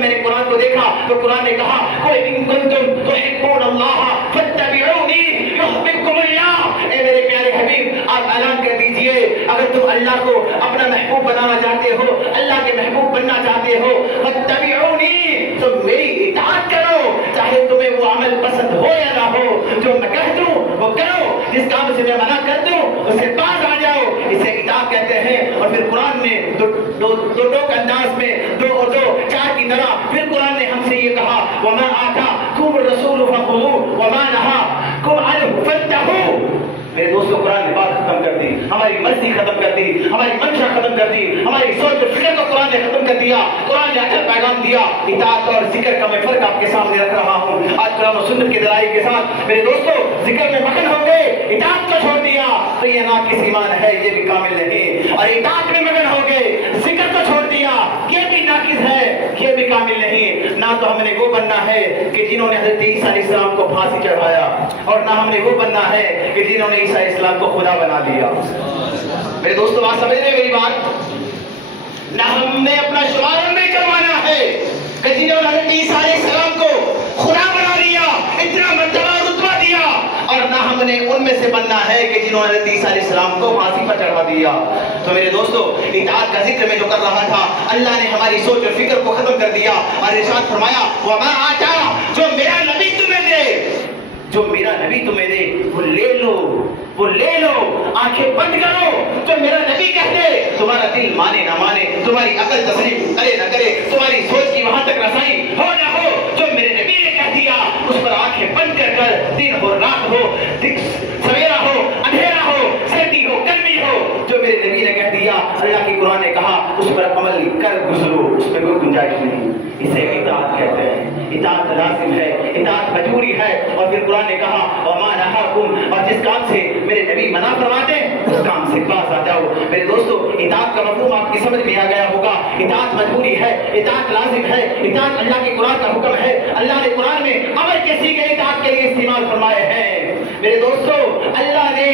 میں نے قرآن کو دیکھا تو قرآن نے کہا قُلْ إِن كُنتُمْ تُحِبُّونَ اللَّهَ فَاتَّبِعُونِي يُحْبِبْكُمُ اللَّهُ۔ اے میرے پیارے حبیب آپ اعلان کر دیجئے اگر تم اللہ کو اپنا محبوب بنانا چاہتے ہو، اللہ کے محبوب بننا چاہتے ہو، فَاتَّبِعُونِي تو میری اطاعت کرو، چاہے تمہیں وہ عمل پسند ہو یا نہ ہو، جو میں کہہ دوں وہ کرو، جس کام سے میں منع کر دوں اس سے باز آ جاؤ، اسے اطاعت کہتے ہیں۔ اور پھر قرآن نے دو انداز میں دو اور دو چار کی طرح پھر قرآن نے ہم سے یہ کہا وَمَا آتَاكُمُ الرَّسُولُ فَخُذُوهُ وَمَا نَهَاكُمْ عَنْهُ فَانتَهُوا۔ میرے دوستو قرآن نے بات ختم کر دی، ہماری مرضی ختم کر دی، ہماری منشا ختم کر دی، ہماری سوچ اور فکر کو قرآن نے ختم کر دیا۔ قرآن نے اچھا پیغام دیا۔ اطاعت اور ذکر کا میں فرق آپ کے سامنے رکھ رہا ہوں آج قرآن و سنت کے دلائل کے ساتھ۔ میرے دوستو ذکر میں مگن ہو گئے، اطاعت کو چھوڑ دیا تو یہ ناقص ایمان ہے، یہ بھی کامل نہیں، اور اطاعت میں مگن ہو گئے، ذکر کو چھوڑ دیا یہ بھی ناقص ہے، یہ بھی کامل نہیں۔ نہ تو ہم نے وہ بننا ہے کہ جنہوں نے حضرت عیسیٰ علیہ السلام کو پھانسی چڑھایا، اور نہ ہم نے وہ بننا ہے کہ جنہوں نے عیسیٰ علیہ السلام کو خدا بنا لیا۔ میرے دوستو بات سمجھ رہے میری بات؟ نہ ہم نے اپنا شمار میں کروانا ہے کہ جنہوں نے حضرت عیسیٰ علیہ السلام کو خدا بنا لیا، اتنا مرتبہ رتبہ دیا، اور نہ ہم نے ان میں سے بننا ہے کہ جنہوں نے حضرت عیسیٰ علیہ السلام کو پھانسی پر چڑھا دیا۔ تو میرے دوستو اطاعت کا ذکر میں جو کر رہا تھا اللہ نے ہماری سوچ اور فکر کو ختم کر دیا اور ارشاد فرمایا وَمَا آتَا، جو میرا نبی تمہیں دے، جو میرا نبی تمہیں دے وہ لے لو، وہ لے لو، آنکھیں بند کرو۔ جو میرا نبی کہہ دے تمہارا دل مانے نہ مانے، تمہاری عقل تسلیم کرے نہ کرے، تمہاری سوچ کی وہاں تک رسائی ہو نہ ہو، جو میرے نبی نے کہہ دیا اس پر آنکھیں بند کر کر دن ہو رات ہو، سویرا ہو اندھیرا ہو، سردی ہو گرمی ہو، جو میرے نبی نے کہہ دیا اللہ کی قرآن نے کہا اس پر عمل کر گزرو، اس میں کوئی گنجائش نہیں۔ اسے اطاعت کہتے ہیں، اطاعت لازم ہے، اطاعت مجبوری ہے۔ اور پھر قرآن نے کہا وَمَا نَهَاكُمْ، اور جس کام سے میرے نبی منع فرماتے ہیں اس کام سے باز آ جاؤ۔ میرے دوستو اطاعت کا مفہوم آپ کی سمجھ میں آ گیا ہوگا۔ اطاعت مجبوری ہے، اطاعت لازم ہے، اطاعت اللہ کے قرآن کا حکم ہے۔ اللہ نے قرآن میں امر کے سیغے اطاعت کے لیے استعمال فرمائے ہیں۔ میرے دوستو اللہ نے